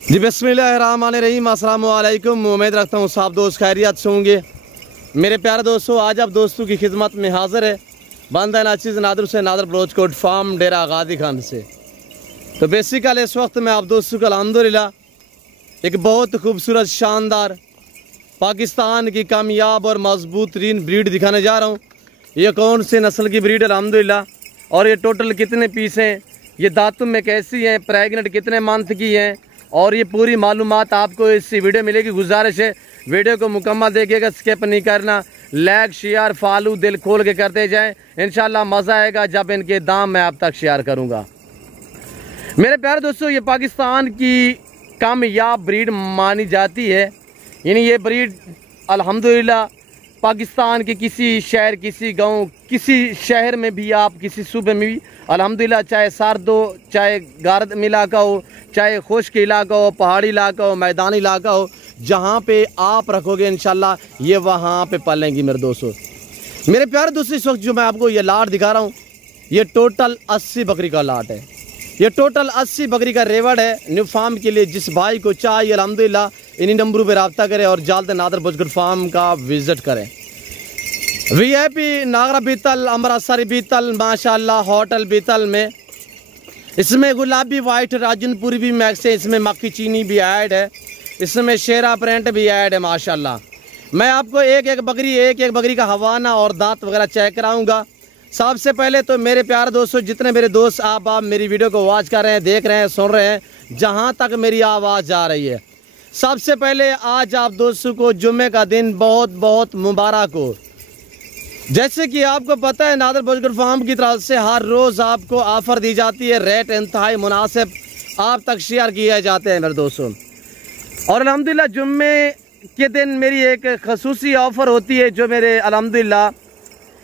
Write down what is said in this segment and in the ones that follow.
जी बिस्मिल्लाहिर्रहमानिर्रहीम, अस्सलाम वालेकुम। उम्मीद रखता हूँ सब दोस्त खैरियत से होंगे। मेरे प्यारे दोस्तों, आज आप दोस्तों की खिदमत में हाज़िर है बंदा नाचिज़ नादर से नादर बलोचकोट फार्म डेरा गादी खान से। तो बेसिकली इस वक्त मैं आप दोस्तों को अल्हम्दुलिल्लाह एक बहुत खूबसूरत शानदार पाकिस्तान की कामयाब और मजबूत तरीन ब्रीड दिखाने जा रहा हूँ। ये कौन से नस्ल की ब्रीड है अल्हम्दुलिल्लाह, और ये टोटल कितने पीस हैं, ये दांतों में कैसी हैं, प्रेगनेंट कितने मंथ की हैं, और ये पूरी मालूमात आपको इस वीडियो मिलेगी। गुजारिश है वीडियो को मुकम्मल देखिएगा, स्किप नहीं करना। लाइक शेयर फॉलो दिल खोल के करते जाएं, इंशाल्लाह मज़ा आएगा जब इनके दाम मैं आप तक शेयर करूंगा। मेरे प्यारे दोस्तों, ये पाकिस्तान की कामयाब ब्रीड मानी जाती है। यानी ये ब्रीड अल्हम्दुलिल्लाह पाकिस्तान के किसी शहर, किसी गांव, किसी शहर में भी, आप किसी सूबे में भी अल्हम्दुलिल्लाह, चाहे सर्द हो, चाहे गर्म इलाका हो, चाहे खुश्क इलाका हो, पहाड़ी इलाका हो, मैदानी इलाका हो, जहाँ पे आप रखोगे इंशाल्लाह ये वहाँ पे पलेंगी। मेरे दोस्तों, मेरे प्यारे दोस्तों, इस वक्त जो मैं आपको ये लाट दिखा रहा हूँ, ये टोटल 80 बकरी का लाट है। ये टोटल 80 बकरी का रेवड़ है। न्यू फार्म के लिए जिस भाई को चाहिए अल्हम्दुलिल्लाह इन्हीं नंबरों पर रब्ता करें और जालद नादर बलोचकोट फार्म का विजिट करें। VIP नागरा बीतल, अमृतसरी बीतल, माशाल्लाह होटल बीतल में इसमें गुलाबी वाइट राजनपुरी भी मैक्स है, इसमें मक्खी चीनी भी ऐड है, इसमें शेरा प्रिंट भी ऐड है माशाल्लाह। मैं आपको एक एक बकरी का हवाना और दांत वगैरह चेक कराऊंगा। सबसे पहले तो मेरे प्यारे दोस्तों, जितने मेरे दोस्त आप मेरी वीडियो को वॉच कर रहे हैं, देख रहे हैं, सुन रहे हैं, जहां तक मेरी आवाज़ जा रही है, सबसे पहले आज आप दोस्तों को जुम्मे का दिन बहुत बहुत मुबारक हो। जैसे कि आपको पता है नादर बलोचकोट फार्म की तरफ से हर रोज़ आपको ऑफ़र दी जाती है, रेट इंतहाई मुनासिब आप तक शेयर किए जाते हैं मेरे दोस्तों। और अल्हम्दुलिल्लाह जुम्मे के दिन मेरी एक खसूसी ऑफ़र होती है, जो मेरे अल्हम्दुलिल्लाह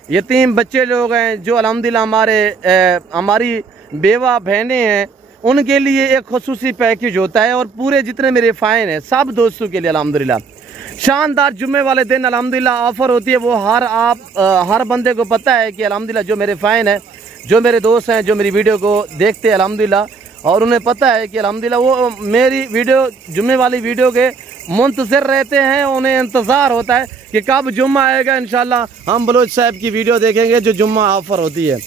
यतीम बच्चे लोग हैं, जो अल्हम्दुलिल्लाह हमारी बेवा बहनें हैं, उनके लिए एक खसूसी पैकेज होता है। और पूरे जितने मेरे फ़ैन हैं सब दोस्तों के लिए अल्हम्दुलिल्लाह शानदार जुम्मे वाले दिन अल्हम्दुलिल्लाह ऑफ़र होती है। वो हर बंदे को पता है कि अल्हम्दुलिल्लाह जो मेरे फ़ैन हैं, जो मेरे दोस्त हैं, जो मेरी वीडियो को देखते हैं अल्हम्दुलिल्लाह, और उन्हें पता है कि अल्हम्दुलिल्लाह वो मेरी वीडियो जुम्मे वाली वीडियो के मुंतज़िर रहते हैं। उन्हें इंतज़ार होता है कि कब जुम्मा आएगा, इंशाल्लाह हम बलोच साहब की वीडियो देखेंगे जो जुम्मा ऑफ़र होती है।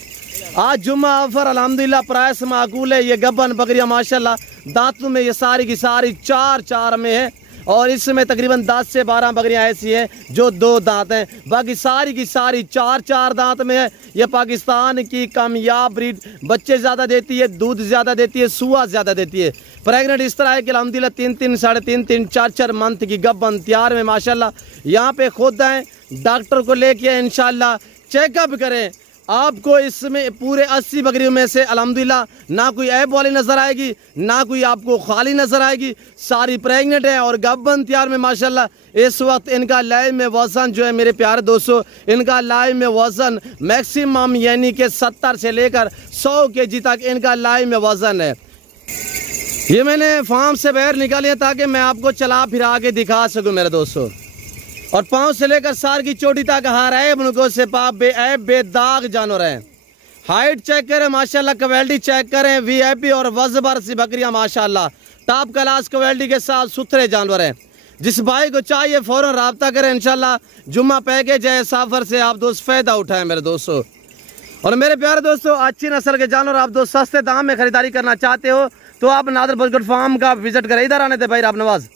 आज जुम्मा ऑफ़र अल्हम्दुलिल्लाह प्राइस माकूल है। ये गब्बन बकरियाँ माशाल्लाह दांतों में ये सारी की सारी चार में है, और इसमें तकरीबन 10 से 12 बकरियां ऐसी हैं जो 2 दांत हैं, बाकी सारी की सारी 4 दांत में है। ये पाकिस्तान की कामयाब ब्रीड बच्चे ज़्यादा देती है, दूध ज़्यादा देती है, सुआ ज़्यादा देती है। प्रेगनेंट इस तरह है कि अल्हम्दुलिल्लाह 3 साढ़े 3 4 मंथ की गब्बन तैयार में माशाल्लाह। यहाँ पे खुद आएँ, डॉक्टर को लेके इंशाल्लाह चेकअप करें। आपको इसमें पूरे 80 बकरियों में से अल्हम्दुलिल्लाह ना कोई ऐब वाली नज़र आएगी, ना कोई आपको खाली नज़र आएगी, सारी प्रेग्नेंट है और गब्बन तैयार में माशाल्लाह। इस वक्त इनका लाइव में वज़न जो है मेरे प्यारे दोस्तों, इनका लाइव में वज़न मैक्सिमम यानी कि 70 से लेकर 100 kg तक इनका लाइव में वज़न है। ये मैंने फार्म से बाहर निकाली है ताकि मैं आपको चला फिरा के दिखा सकूँ मेरे दोस्तों। और पाँव से लेकर सार की चोटी तक हर ऐब उनको से पाप बेऐब बेदाग जानवर हैं। हाइट चेक करें माशाल्लाह, क्वालिटी चेक करें। VIP और वज़बर सी बकरियां माशाल्लाह टॉप क्लास क्वालिटी के साथ सुथरे जानवर हैं। जिस भाई को चाहिए फ़ौरन रब्ता करें, इंशाल्लाह जुम्मा पैकेज है, सफ़र से आप दोस्त फ़ायदा उठाएं मेरे दोस्तों। और मेरे प्यारे दोस्तों, अच्छी नस्ल के जानवर आप दोस्त सस्ते दाम में ख़रीदारी करना चाहते हो तो आप नादर बलोचकोट फार्म का विजिट करें। इधर आने थे भाई राब नवाज,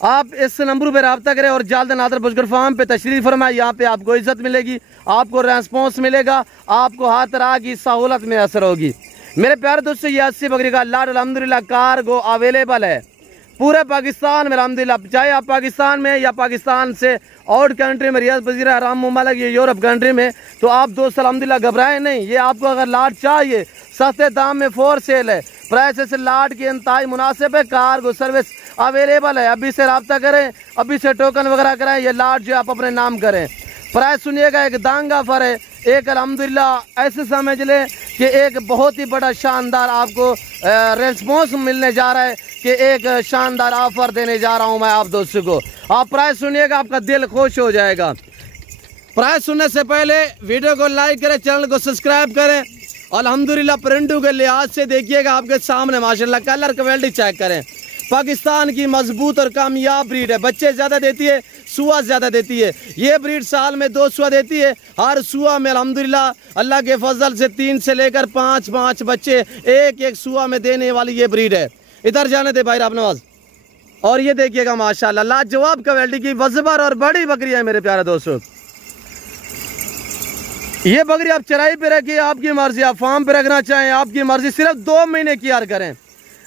आप इस नंबर पे रब्ता करें और जल्द नादर बलोचकोट फार्म पे तशरीफ़ फरमाएं। यहाँ पे आपको इज्जत मिलेगी, आपको रेस्पॉन्स मिलेगा, आपको हर तरह की सहूलत में असर होगी। मेरे प्यारे दोस्तों, ये 80 बकरी का लाट अल्हम्दुलिल्लाह कार्गो अवेलेबल है पूरे पाकिस्तान में अल्हम्दुलिल्लाह। चाहे आप पाकिस्तान में या पाकिस्तान से आउट कंट्री में, रियाद वज़ीर आराम मुमालिक या यूरोप कंट्री में, तो आप दोस्त अल्हम्दुलिल्लाह घबराएं नहीं। ये आपको अगर लाट चाहिए सस्ते दाम में फोर सेल है, प्राइस से लाट की इंतहाई मुनासिब है, कार्गो सर्विस अवेलेबल है। अभी से रब्ता करें, अभी से टोकन वगैरह कराएं, ये लाट जो आप अपने नाम करें। प्राइस सुनिएगा, एक दांगा फर है, एक अल्हम्दुलिल्लाह ऐसे समझ लें कि एक बहुत ही बड़ा शानदार आपको रेस्पॉन्स मिलने जा रहा है कि एक शानदार ऑफर देने जा रहा हूं मैं आप दोस्तों को। आप प्राइस सुनिएगा, आपका दिल खुश हो जाएगा। प्राइस सुनने से पहले वीडियो को लाइक करें, चैनल को सब्सक्राइब करें। अल्हम्दुलिल्लाह प्रिंटू के लिहाज से देखिएगा आपके सामने माशाल्लाह, कलर क्वालिटी चेक करें। पाकिस्तान की मजबूत और कामयाब ब्रीड है। बच्चे ज़्यादा देती है, सुआ ज़्यादा देती है। ये ब्रीड साल में 2 सुआ देती है। हर सुआ में अल्हम्दुलिल्लाह अल्लाह के फजल से 3 से लेकर 5 बच्चे एक सुआ में देने वाली ये ब्रीड है। इधर जाने दे भाई राब नवाज। और ये देखिएगा माशाल्लाह लाजवाब क्वालिटी की वज़बर और बड़ी बकरी है मेरे प्यारे दोस्तों। ये बकरी आप चराई पे रखिए, आपकी मर्जी। आप फार्म पे रखना चाहें, आपकी मर्जी। सिर्फ 2 महीने केयर करें।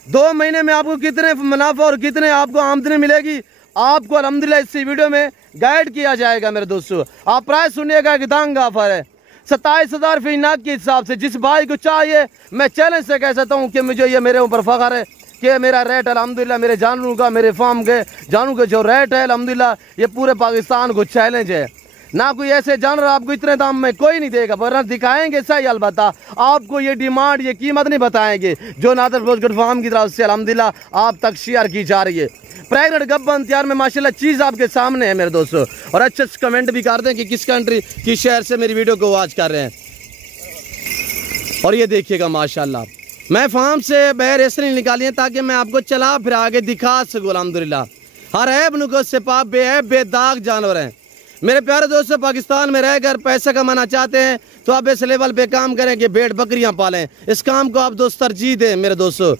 2 महीने में आपको कितने मुनाफा और कितने आपको आमदनी मिलेगी, आपको अल्हम्दुलिल्लाह इस वीडियो में गाइड किया जाएगा मेरे दोस्तों। आप प्राइस सुनिएगा कि दांग ऑफर है 27,000 फी नाक के हिसाब से। जिस भाई को चाहिए मैं चैलेंज से कह सकता हूँ कि मुझे ये मेरे ऊपर फख्र है कि मेरा रेट अल्हम्दुलिल्लाह मेरे जानवरों का, मेरे फार्म के जानवरों के जो रेट है अल्हम्दुलिल्लाह ये पूरे पाकिस्तान को चैलेंज है। ना कोई ऐसे जानवर आपको इतने दाम में कोई नहीं देगा, वरना दिखाएंगे सही। अलबत्ता आपको ये डिमांड, ये कीमत नहीं बताएंगे जो नादर ब्रोच फार्म की तरफ से अल्हम्दुलिल्लाह आप तक शेयर की जा रही है। प्रेगनेंट गब्बन तैयार में माशाल्लाह चीज़ आपके सामने है मेरे दोस्तों। और अच्छे से कमेंट भी कर दें कि किस कंट्री, किस शहर से मेरी वीडियो को वॉच कर रहे हैं। और ये देखिएगा माशाल्लाह मैं फार्म से बाहर इसलिए निकाली है ताकि मैं आपको चला फिर आगे दिखा सकूँ। अल्हम्दुलिल्लाह हर ऐब नुक़्स से पाक बेऐब बेदाग जानवर हैं मेरे प्यारे दोस्तों। पाकिस्तान में रहकर पैसा कमाना चाहते हैं तो आप इस लेवल पे काम करें कि भेड़ बकरियां पालें। इस काम को आप दोस्त तरजीह दें मेरे दोस्तों।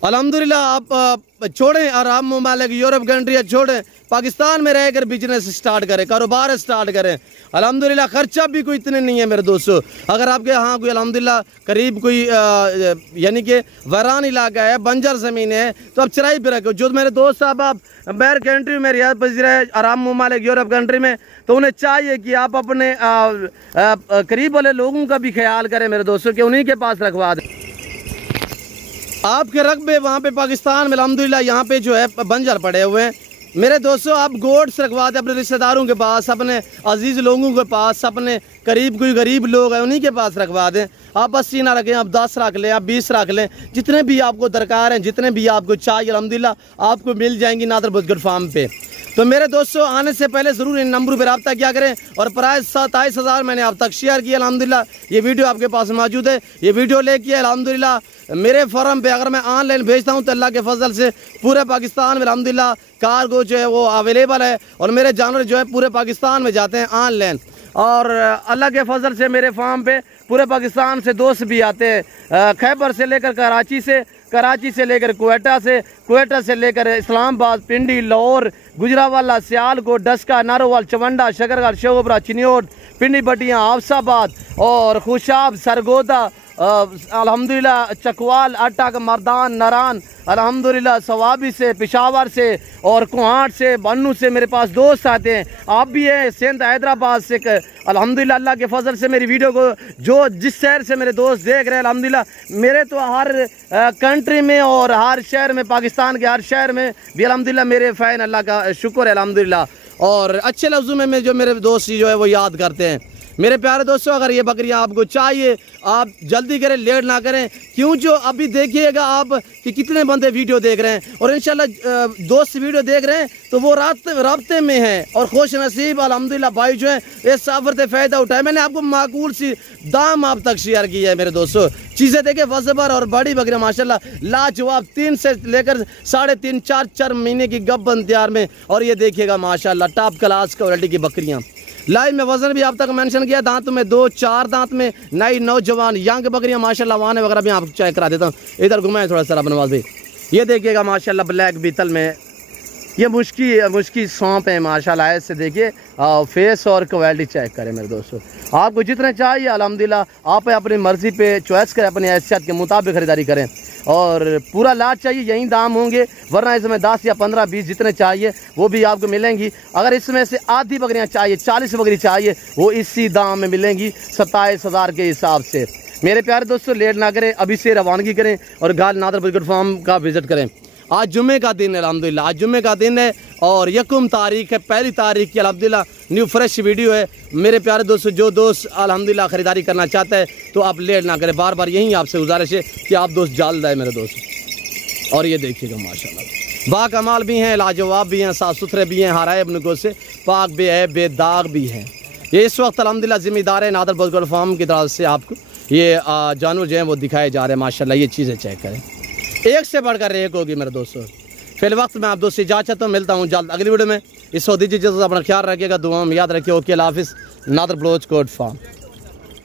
अल्हम्दुलिल्लाह आप छोड़ें अरब ममालिक, यूरोप कंट्री छोड़ें, पाकिस्तान में रहकर बिजनेस स्टार्ट करें, कारोबार स्टार्ट करें। अल्हम्दुलिल्लाह खर्चा भी कोई इतने नहीं है मेरे दोस्तों। अगर आपके यहाँ कोई अल्हम्दुलिल्लाह करीब कोई यानी कि वैरान इलाका है, बंजर ज़मीन है, तो आप चराई पे रखो। जो मेरे दोस्त साहब आप बैर कंट्री में रियाद पजीर है, अरब ममालिक, यूरोप कंट्री में, तो उन्हें चाहिए कि आप अपने करीब वाले लोगों का भी ख्याल करें मेरे दोस्तों कि उन्हीं के पास रखवा दें। आपके रकबे वहाँ पे पाकिस्तान में अल्हम्दुलिल्लाह यहाँ पे जो है बंजर पड़े हुए हैं मेरे दोस्तों। आप गोड्स रखवा दें अपने रिश्तेदारों के पास, अपने अजीज़ लोगों के पास, अपने करीब कोई गरीब लोग हैं उन्हीं के पास रखवा दें। आप 80 ना रखें, आप 10 रख लें, आप 20 रख लें, जितने भी आपको दरकार हैं, जितने भी आपको चाहिए अल्हम्दुलिल्लाह आपको मिल जाएंगी नादर बुज़गुड फार्म पे। तो मेरे दोस्तों आने से पहले ज़रूर इन नंबरों पर रब्ता किया करें। और प्राइस 27,000 मैंने आप तक शेयर किया अल्हम्दुलिल्लाह। ये वीडियो आपके पास मौजूद है, ये वीडियो लेके अल्हम्दुलिल्लाह मेरे फॉर्म पे अगर मैं ऑनलाइन भेजता हूँ तो अल्लाह के फजल से पूरे पाकिस्तान में अल्हम्दुलिल्लाह कार्गो जो है वो अवेलेबल है। और मेरे जानवर जो है पूरे पाकिस्तान में जाते हैं ऑनलाइन। और अल्लाह के फजल से मेरे फार्म पे पूरे पाकिस्तान से दोस्त भी आते हैं, खैबर से लेकर कराची से, कराची से लेकर कोयटा से, कोयटा से लेकर इस्लामाबाद, पिंडी, लाहौर, गुजरावाला, सियालकोट, डस्का, नारोवाल, चवंडा, शकरगढ़, शोबरा, चिन्योट, पिंडी बटियाँ, आफसाबाद और खुशाब, सरगोदा, अल्हम्दुलिल्लाह चकवाल, अटक, मर्दान, नारान, अल्हम्दुलिल्लाह सवाबी से, पेशावर से और कुहाट से, बन्नू से मेरे पास दोस्त आते हैं। आप भी हैं सिंध, हैदराबाद से। अल्हम्दुलिल्लाह अल्लाह के फजल से मेरी वीडियो को जो जिस शहर से मेरे दोस्त देख रहे हैं अल्हम्दुलिल्लाह मेरे तो हर कंट्री में और हर शहर में, पाकिस्तान के हर शहर में भी अल्हम्दुलिल्लाह मेरे फ़ैन, अल्लाह का शुक्र है अल्हम्दुलिल्लाह। और अच्छे लफ्ज़ों में जो मेरे दोस्त जो है वो याद करते हैं। मेरे प्यारे दोस्तों अगर ये बकरियां आपको चाहिए आप जल्दी करें, लेट ना करें। क्यों जो अभी देखिएगा आप कि कितने बंदे वीडियो देख रहे हैं और इंशाल्लाह दोस्त वीडियो देख रहे हैं तो वो राब्ते में हैं और खुश नसीब अल्हम्दुलिल्लाह भाई जो है इस सफ़र से फ़ायदा उठाए। मैंने आपको माकूल सी दाम आप तक शेयर किया है मेरे दोस्तों। चीज़ें देखें वज़बर और बड़ी बकरियाँ माशाल्लाह लाजवाब, 3 से लेकर 3.5 4 महीने की गब्बन तैयार में। और ये देखिएगा माशाल्लाह टॉप क्लास क्वालिटी की बकरियाँ। लाइव में वजन भी आप तक मेंशन किया, दांत में 2 4 दांत में नई नौजवान यंग बकरियां माशाल्लाह वाने वगैरह भी आपको चेक करा देता हूँ। इधर घुमाएं थोड़ा सा बनवाज भाई। ये देखिएगा माशाल्लाह ब्लैक बीतल में ये मुश्की सौंप है माशाल्लाह। ऐसे देखिए फेस और क्वालिटी चेक करें मेरे दोस्तों। आपको जितने चाहिए अल्हम्दुलिल्लाह आप अपनी मर्ज़ी पे चॉइस करें, अपनी हैसियत के मुताबिक ख़रीदारी करें। और पूरा लाट चाहिए यही दाम होंगे, वरना इसमें 10 या 15 20 जितने चाहिए वो भी आपको मिलेंगी। अगर इसमें से आधी बकरियां चाहिए, 40 बकरी चाहिए, वो इसी दाम में मिलेंगी 27,000 के हिसाब से। मेरे प्यारे दोस्तों लेट ना करें, अभी से रवानगी करें और गाल नादर बुज़गुड फार्म का विज़िट करें। आज जुम्मे का दिन है अल्हम्दुलिल्लाह, आज जुम्मे का दिन है और 1 तारीख है, 1 तारीख की अल्हम्दुलिल्लाह न्यू फ्रेश वीडियो है। मेरे प्यारे दोस्तों जो दोस्त अल्हम्दुलिल्लाह ख़रीदारी करना चाहता है तो आप लेट ना करें। बार बार यही आपसे गुजारिश है कि आप दोस्त जल्द आए मेरे दोस्त। और ये देखिएगा माशाल्लाह बाकमाल भी हैं, लाजवाब भी हैं, साफ़ सुथरे भी हैं, हराए अपने से पाक बेदाग भी हैं। ये इस वक्त अल्हम्दुलिल्लाह ज़िम्मेदार है नादर बुज़गुड फार्म की तरफ से आपको ये जानवर जो हैं वो दिखाए जा रहे हैं माशाल्लाह। ये चीज़ें चेक करें, एक से बढ़कर एक होगी मेरे दोस्तों। फिल वक्त मैं आप दोस्त से इजाज़त हूँ, मिलता हूँ जल्द अगली वीडियो में। इस दीजिए अपना ख्याल रखिएगा, दुआ में याद रखिए। ओके, अल्लाह हाफिज़। नादर बलोच कोट फार्म।